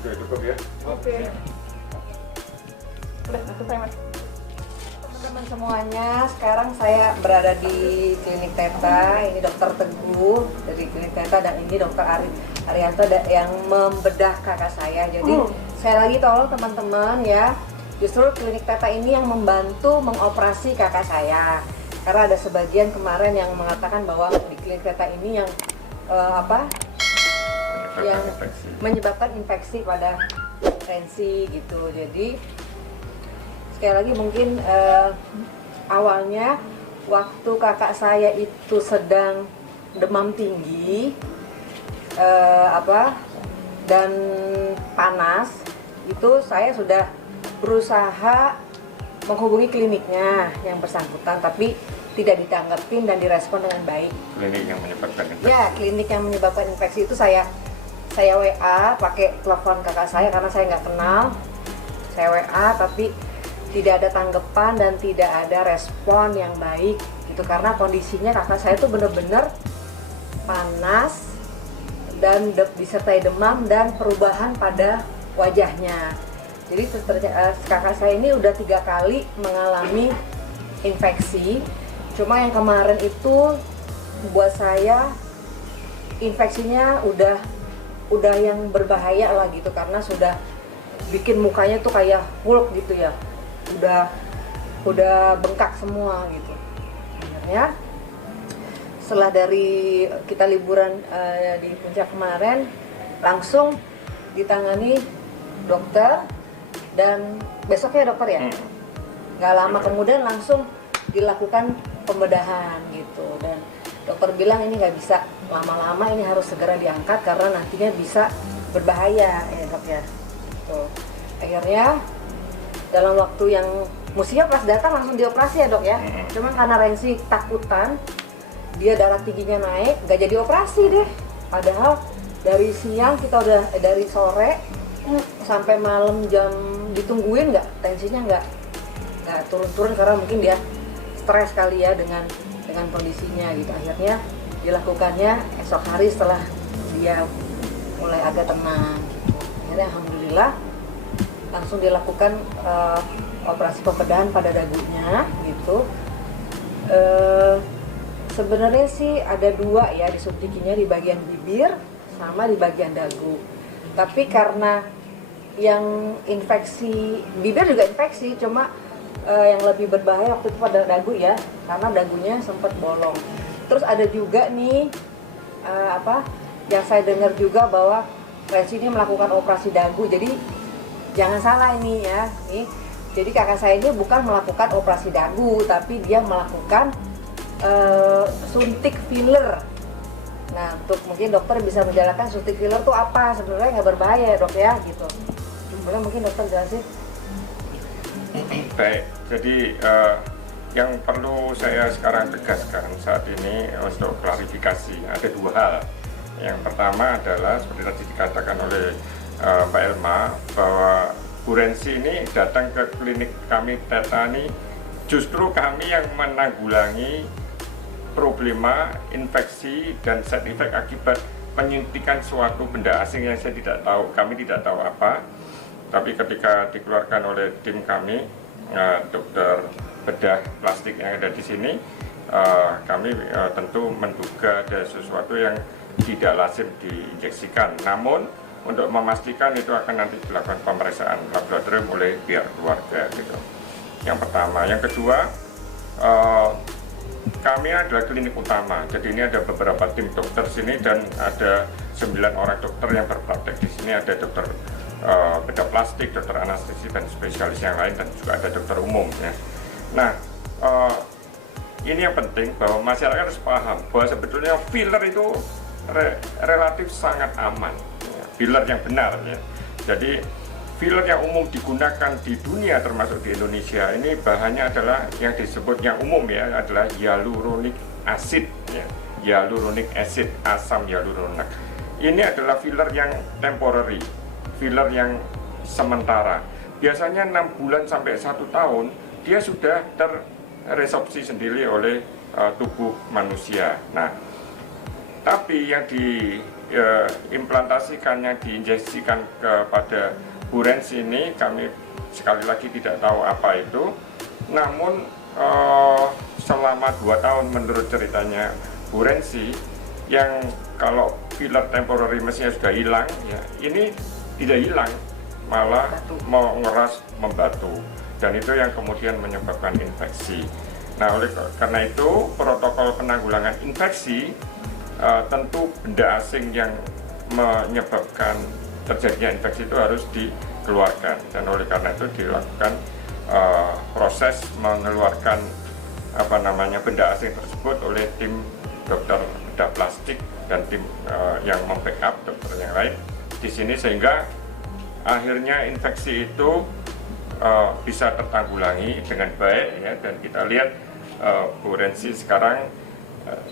Oke, cukup ya. Oke. Udah, selesai Mas. Teman-teman semuanya, sekarang saya berada di Klinik Teta. Ini Dokter Teguh dari Klinik Teta dan ini Dokter Arianto yang membedah kakak saya. Jadi saya lagi tolong teman-teman ya. Justru Klinik Teta ini yang membantu mengoperasi kakak saya. Karena ada sebagian kemarin yang mengatakan bahwa di Klinik Teta ini yang yang menyebabkan infeksi pada tensi gitu. Jadi sekali lagi mungkin awalnya waktu kakak saya itu sedang demam tinggi dan panas, itu saya sudah berusaha menghubungi kliniknya yang bersangkutan, tapi tidak ditanggapin dan direspon dengan baik. Klinik yang menyebabkan infeksi. Ya, klinik yang menyebabkan infeksi itu saya WA pakai telepon kakak saya karena saya nggak kenal. Saya WA tapi tidak ada tanggapan dan tidak ada respon yang baik gitu, karena kondisinya kakak saya itu benar-benar panas dan disertai demam dan perubahan pada wajahnya. Jadi kakak saya ini udah 3 kali mengalami infeksi. Cuma yang kemarin itu buat saya infeksinya udah yang berbahaya lah gitu, karena sudah bikin mukanya tuh kayak Hulk gitu ya. Udah bengkak semua gitu. Akhirnya setelah dari kita liburan di puncak kemarin, langsung ditangani dokter dan besoknya dokter ya. Nggak lama kemudian langsung dilakukan pembedahan gitu, dan dokter bilang ini nggak bisa lama-lama, ini harus segera diangkat karena nantinya bisa berbahaya ya dok ya. Tuh. Akhirnya dalam waktu yang mestinya pas datang langsung dioperasi ya dok ya. Cuman karena Rensi takutan, dia darah tingginya naik, nggak jadi operasi deh. Padahal dari siang kita udah dari sore sampai malam jam ditungguin nggak, tensinya nggak turun-turun karena mungkin dia stres kali ya dengan kondisinya gitu. Akhirnya dilakukannya esok hari setelah dia mulai agak tenang. Akhirnya alhamdulillah langsung dilakukan operasi pembedahan pada dagunya gitu. Sebenarnya sih ada 2 ya disuntikinya, di bagian bibir sama di bagian dagu. Tapi karena yang infeksi bibir juga infeksi, cuma yang lebih berbahaya waktu itu pada dagu ya, karena dagunya sempat bolong. Terus ada juga nih yang saya dengar juga bahwa Rensi ini melakukan operasi dagu. Jadi jangan salah ini ya, nih. Jadi kakak saya ini bukan melakukan operasi dagu, tapi dia melakukan suntik filler. Nah, untuk mungkin dokter bisa menjelaskan suntik filler itu apa, sebenarnya nggak berbahaya dok ya gitu. Boleh mungkin dokter jelasin? Baik, jadi yang perlu saya sekarang tegaskan saat ini untuk klarifikasi ada 2 hal. Yang pertama adalah seperti tadi dikatakan oleh Mbak Elma, bahwa Bu Rensi ini datang ke klinik kami Teta ini justru kami yang menanggulangi problema infeksi dan side effect akibat penyuntikan suatu benda asing yang saya tidak tahu, kami tidak tahu apa. Tapi ketika dikeluarkan oleh tim kami, dokter bedah plastik yang ada di sini, kami tentu menduga ada sesuatu yang tidak lazim diinjeksikan. Namun untuk memastikan itu akan nanti dilakukan pemeriksaan laboratorium oleh pihak keluarga gitu. Yang pertama, yang kedua, kami adalah klinik utama. Jadi ini ada beberapa tim dokter sini dan ada 9 orang dokter yang berpraktek di sini. Ada dokter bedah plastik, dokter anestesi dan spesialis yang lain, dan juga ada dokter umum ya. Nah, ini yang penting bahwa masyarakat harus paham bahwa sebetulnya filler itu relatif sangat aman ya. Filler yang benar ya. Jadi filler yang umum digunakan di dunia termasuk di Indonesia ini bahannya adalah yang disebut yang umum ya, adalah hyaluronic acid ya. Hyaluronic acid, asam hyaluronik. Ini adalah filler yang temporary, filler yang sementara. Biasanya 6 bulan sampai 1 tahun dia sudah terresorpsi sendiri oleh tubuh manusia. Nah, Tapi yang diimplantasikannya, diinjeksikan kepada Bu Rensi ini kami sekali lagi tidak tahu apa itu. Namun selama 2 tahun menurut ceritanya Bu Rensi, yang kalau filler temporary mesinnya sudah hilang, ya ini tidak hilang, malah mau ngeras, membatu, dan itu yang kemudian menyebabkan infeksi. Nah, oleh karena itu protokol penanggulangan infeksi tentu benda asing yang menyebabkan terjadinya infeksi itu harus dikeluarkan, dan oleh karena itu dilakukan proses mengeluarkan benda asing tersebut oleh tim dokter bedah plastik dan tim yang membackup dokter yang lain di sini, sehingga akhirnya infeksi itu bisa tertanggulangi dengan baik, ya. Dan kita lihat Bu Rensi sekarang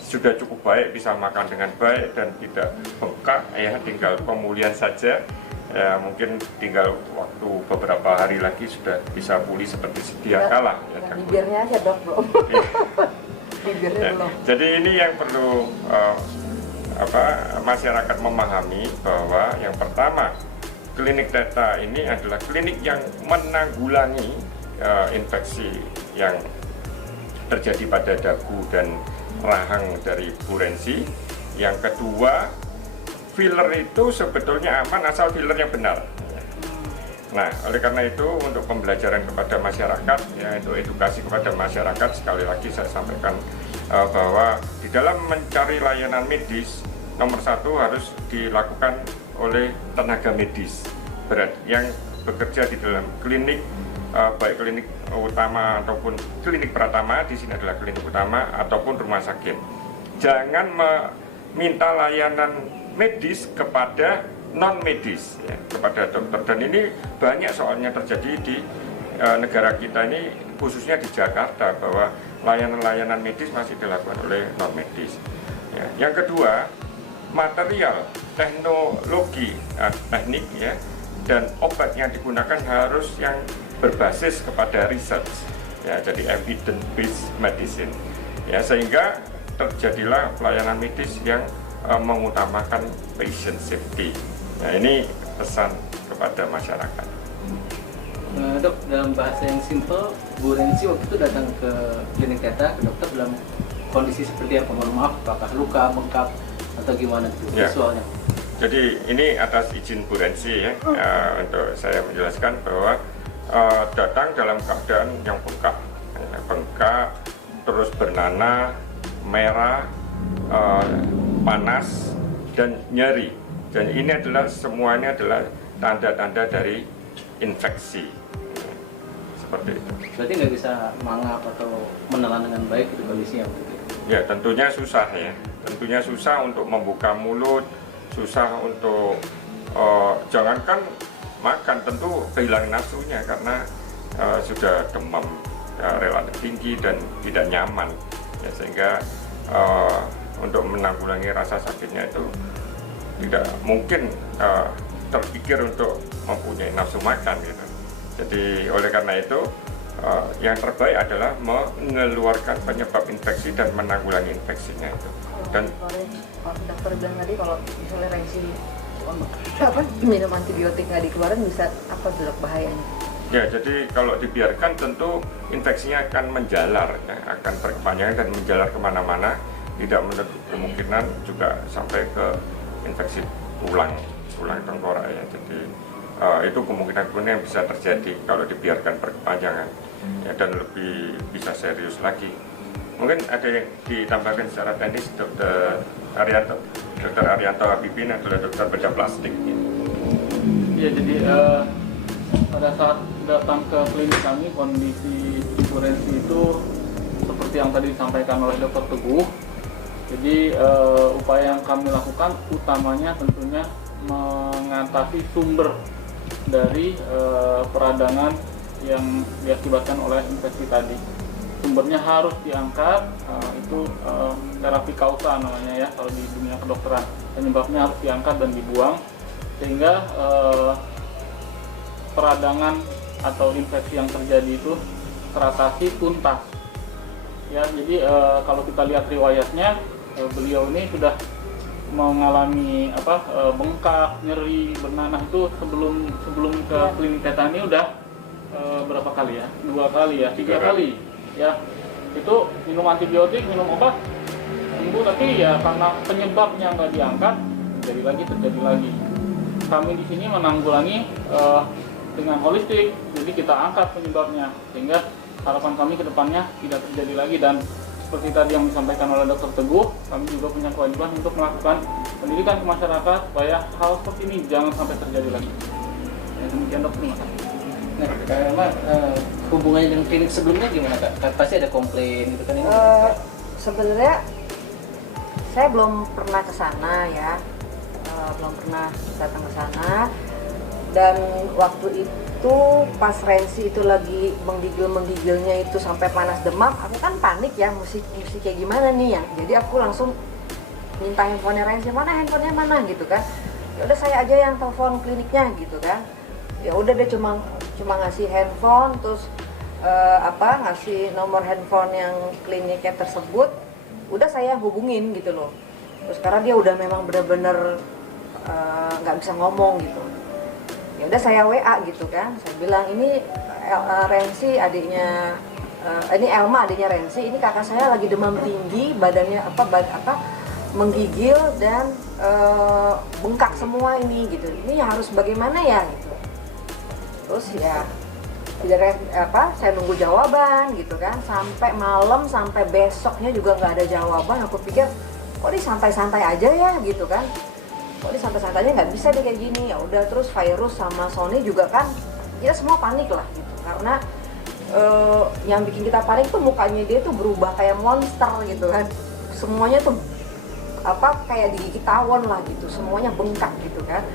sudah cukup baik, bisa makan dengan baik dan tidak bengkak, ya, tinggal pemulihan saja, ya, mungkin tinggal waktu beberapa hari lagi sudah bisa pulih seperti sedia kala, ya. Bibirnya aja dok belum. Bibirnya Ya, belum. jadi ini yang perlu masyarakat memahami, bahwa yang pertama, klinik Theta ini adalah klinik yang menanggulangi infeksi yang terjadi pada dagu dan rahang dari Bu Rensi. Yang kedua, filler itu sebetulnya aman asal fillernya benar. Nah, oleh karena itu untuk pembelajaran kepada masyarakat, ya, untuk edukasi kepada masyarakat, sekali lagi saya sampaikan bahwa di dalam mencari layanan medis, nomor 1 harus dilakukan oleh tenaga medis yang bekerja di dalam klinik, baik klinik utama ataupun klinik Pratama, di sini adalah klinik utama, ataupun rumah sakit. Jangan meminta layanan medis kepada non medis, ya, kepada dokter. Dan ini banyak soalnya terjadi di negara kita ini, khususnya di Jakarta, bahwa layanan-layanan medis masih dilakukan oleh non medis, ya. Yang kedua, material, teknologi, teknik, ya, dan obat yang digunakan harus yang berbasis kepada research, ya, jadi evidence based medicine, ya, sehingga terjadilah pelayanan medis yang mengutamakan patient safety. Nah, ini pesan kepada masyarakat. Dok, dalam bahasa yang simple, Bu Rensi waktu itu datang ke klinik Theta, ke dokter dalam kondisi seperti apa? Mohon maaf, apakah luka, bengkak, atau gimana gitu, Ya. visualnya? Jadi ini atas izin Bu Rensi, ya, untuk saya menjelaskan bahwa datang dalam keadaan yang bengkak, terus bernanah, merah, panas, dan nyeri. Dan ini adalah semuanya adalah tanda-tanda dari infeksi, seperti itu. Berarti nggak bisa mangap atau menelan dengan baik itu kondisinya? Ya, tentunya susah, ya. Tentunya susah untuk membuka mulut, susah untuk jangankan makan, tentu kehilangan nafsunya karena sudah demam relatif tinggi dan tidak nyaman, ya, sehingga untuk menanggulangi rasa sakitnya itu tidak mungkin terpikir untuk mempunyai nafsu makan, gitu. Jadi oleh karena itu yang terbaik adalah mengeluarkan penyebab infeksi dan menanggulangi infeksinya itu. Dan dokter bilang tadi kalau misalnya Rensi minum antibiotik nggak dikeluarin, bisa apa dok bahayanya? ya, jadi kalau dibiarkan tentu infeksinya akan menjalar, ya, akan berkepanjangan dan menjalar kemana-mana, tidak menutup kemungkinan juga sampai ke infeksi tulang tengkorak, ya. Jadi itu kemungkinan yang bisa terjadi kalau dibiarkan berkepanjangan, ya, dan lebih bisa serius lagi. Mungkin ada yang ditambahkan secara teknis, Dr. Arianto. Dr. Arianto Habibin adalah dokter bedah plastik. Ya, jadi pada saat datang ke klinik kami, kondisi Bu Rensi itu seperti yang tadi disampaikan oleh Dr. Teguh. Jadi upaya yang kami lakukan utamanya tentunya mengatasi sumber dari peradangan yang diakibatkan oleh infeksi tadi. Sumbernya harus diangkat, itu terapi kausa namanya, ya, kalau di dunia kedokteran. Penyebabnya harus diangkat dan dibuang sehingga peradangan atau infeksi yang terjadi itu teratasi tuntas. Ya, jadi kalau kita lihat riwayatnya, beliau ini sudah mengalami bengkak, nyeri, bernanah itu sebelum ke klinik Teta ini udah berapa kali ya? 2 kali ya, 3 kali ya. Itu minum antibiotik, minum obat sembuh, tapi ya karena penyebabnya nggak diangkat, terjadi lagi. Kami di sini menanggulangi dengan holistik, jadi kita angkat penyebabnya sehingga harapan kami ke depannya tidak terjadi lagi. Dan seperti tadi yang disampaikan oleh Dr. Teguh, kami juga punya kewajiban untuk melakukan pendidikan ke masyarakat supaya hal seperti ini jangan sampai terjadi lagi. Ya, demikian Dok, terima kasih. Nah, Kak Elma, hubungannya dengan klinik sebelumnya gimana Kak? Pasti ada komplain gitu kan ini? Sebenarnya saya belum pernah ke sana ya, belum pernah datang ke sana. Dan waktu itu pas Rensi itu lagi menggigilnya itu sampai panas demam, aku kan panik ya, mesti kayak gimana nih ya. Jadi aku langsung minta handphonenya Rensi, handphonenya mana gitu kan. Ya udah saya aja yang telepon kliniknya gitu kan. Ya udah dia cuma ngasih handphone, terus ngasih nomor handphone yang kliniknya tersebut. Udah saya hubungin gitu loh. Terus karena dia udah memang benar-benar nggak bisa ngomong gitu. Ya udah saya WA gitu kan. Saya bilang ini Rensi adiknya, ini Elma adiknya Rensi. Ini kakak saya lagi demam tinggi, badannya menggigil dan bengkak semua ini gitu. Ini harus bagaimana ya gitu. Terus ya saya nunggu jawaban gitu kan, sampai malam, sampai besoknya juga nggak ada jawaban. Aku pikir kok ini santai-santai aja ya gitu kan, kok ini santai-santai aja, nggak bisa deh kayak gini. Ya udah, terus Virus sama Sony juga kan kita semua panik lah gitu, karena yang bikin kita panik tuh mukanya dia tuh berubah kayak monster gitu kan, semuanya tuh kayak digigit tawon lah gitu, semuanya bengkak gitu kan.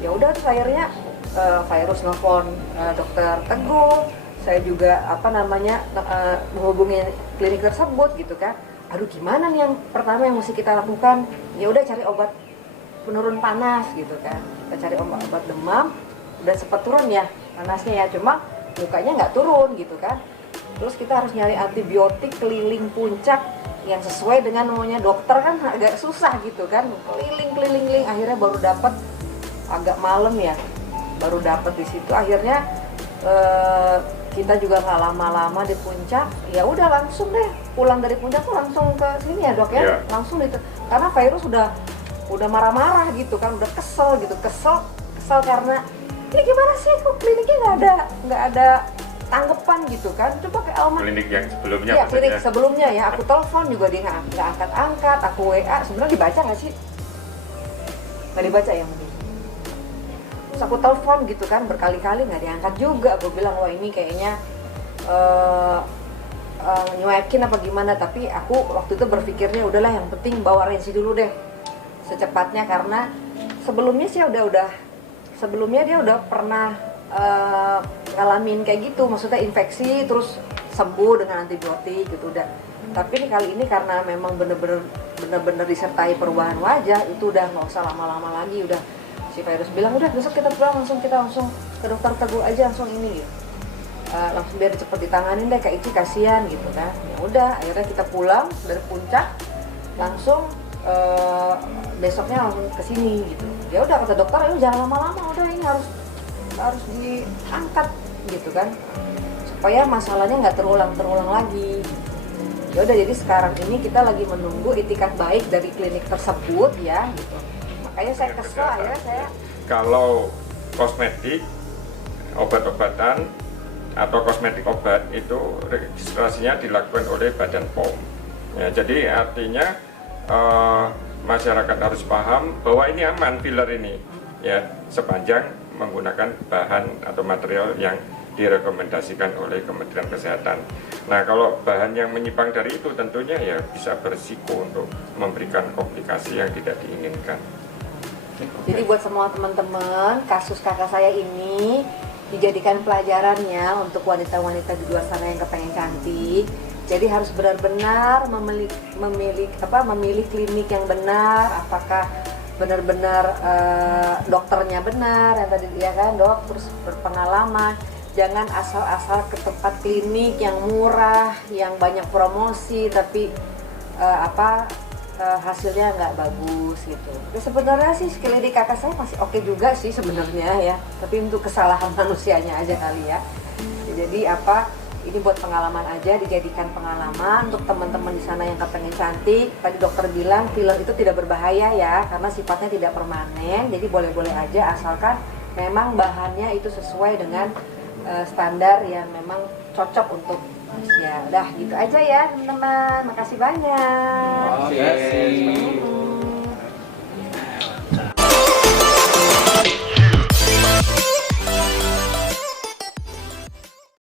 Ya udah, terus akhirnya Virus nelfon Dokter Teguh, saya juga menghubungi klinik tersebut gitu kan. Aduh, gimana nih yang pertama yang mesti kita lakukan? Ya udah, cari obat penurun panas gitu kan. Kita cari obat demam, udah sempat turun ya panasnya ya, cuma mukanya nggak turun gitu kan. Terus kita harus nyari antibiotik keliling puncak yang sesuai dengan maunya dokter kan, agak susah gitu kan, keliling, akhirnya baru dapat agak malam ya, baru dapat di situ. Akhirnya kita juga nggak lama-lama di puncak, ya udah langsung deh pulang dari puncak tuh langsung ke sini ya Dok ya, langsung itu karena Virus udah marah-marah gitu kan, udah kesel karena ini gimana sih kok kliniknya nggak ada tanggapan gitu kan. Coba ke Elma, klinik yang sebelumnya ya, klinik sebelumnya ya, aku telepon juga dia nggak angkat, aku WA, sebenarnya dibaca nggak sih? Nggak dibaca ya mungkin. Terus aku telepon gitu kan berkali-kali nggak diangkat juga. Aku bilang wah ini kayaknya nyuekin apa gimana, tapi aku waktu itu berpikirnya udahlah yang penting bawa Rensi dulu deh secepatnya, karena sebelumnya dia udah pernah ngalamin kayak gitu, maksudnya infeksi terus sembuh dengan antibiotik gitu udah. Tapi kali ini karena memang bener-bener disertai perubahan wajah, itu udah nggak usah lama-lama lagi. Udah si Virus bilang udah besok kita pulang langsung ke Dokter Teguh aja langsung ini gitu. Langsung biar cepet ditanganin deh, Kak Ici kasihan gitu kan. Ya udah, akhirnya kita pulang dari puncak langsung besoknya langsung ke sini gitu. Ya udah kata dokter, ayo jangan lama-lama, udah ini harus diangkat gitu kan, supaya masalahnya nggak terulang lagi. Ya udah, jadi sekarang ini kita lagi menunggu itikat baik dari klinik tersebut ya gitu. Makanya saya kesel, akhirnya saya kalau kosmetik, obat-obatan atau kosmetik obat itu registrasinya dilakukan oleh Badan POM. Ya, jadi artinya masyarakat harus paham bahwa ini aman filler ini ya, sepanjang menggunakan bahan atau material yang direkomendasikan oleh Kementerian Kesehatan. Nah, kalau bahan yang menyimpang dari itu tentunya ya bisa berisiko untuk memberikan komplikasi yang tidak diinginkan. Jadi buat semua teman-teman, kasus kakak saya ini dijadikan pelajarannya untuk wanita-wanita di luar sana yang kepengen cantik. Jadi harus benar-benar memilih klinik yang benar, apakah benar-benar dokternya benar yang tadi ya kan Dok, terus berpengalaman. Jangan asal-asal ke tempat klinik yang murah, yang banyak promosi tapi hasilnya nggak bagus gitu. Tapi sebenarnya sih sekeliling kakak saya masih oke juga sih sebenarnya ya. Tapi untuk kesalahan manusianya aja kali ya. Jadi ini buat pengalaman aja, dijadikan pengalaman untuk teman-teman di sana yang kepengen cantik. Tadi dokter bilang filler itu tidak berbahaya ya, karena sifatnya tidak permanen. Jadi boleh-boleh aja asalkan memang bahannya itu sesuai dengan standar yang memang cocok untuk manusia. Udah gitu aja ya teman-teman. Makasih banyak. Oke.